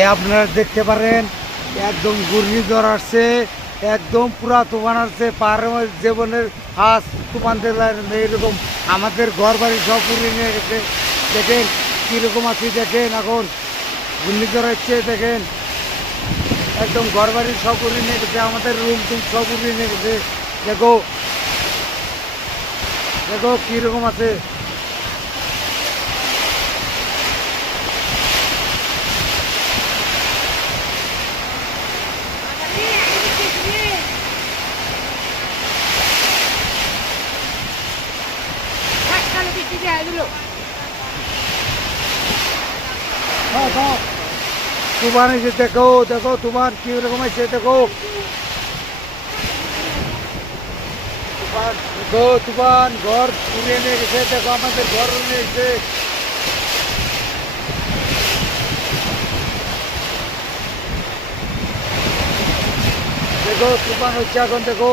আপনারা দেখতে পারেন একদম ঘূর্ণিঝড় আসছে, একদম পুরা তুফান আসছে, পাহাড়ের জীবনের ফার্স্ট তুফান দেখলেন এইরকম আমাদের ঘর বাড়ি সব উড়িয়ে নিয়ে গেছে। দেখেন কীরকম আছি, দেখেন এখন ঘূর্ণিঝড় আসছে, দেখেন একদম ঘর বাড়ি সব উড়িয়ে নিয়ে গেছে, আমাদের রুম টুম সব উড়িয়ে নিয়ে গেছে। দেখো দেখো কীরকম আছে। তুফান এসে দেখো, দেখো তুফান কিরকম আছে, দেখো তুফান, দেখো তুফান ঘর উড়িয়ে নিয়ে গেছে, দেখো আমাদের ঘর উড়িয়ে গেছে। দেখো তুফান হচ্ছে এখন, দেখো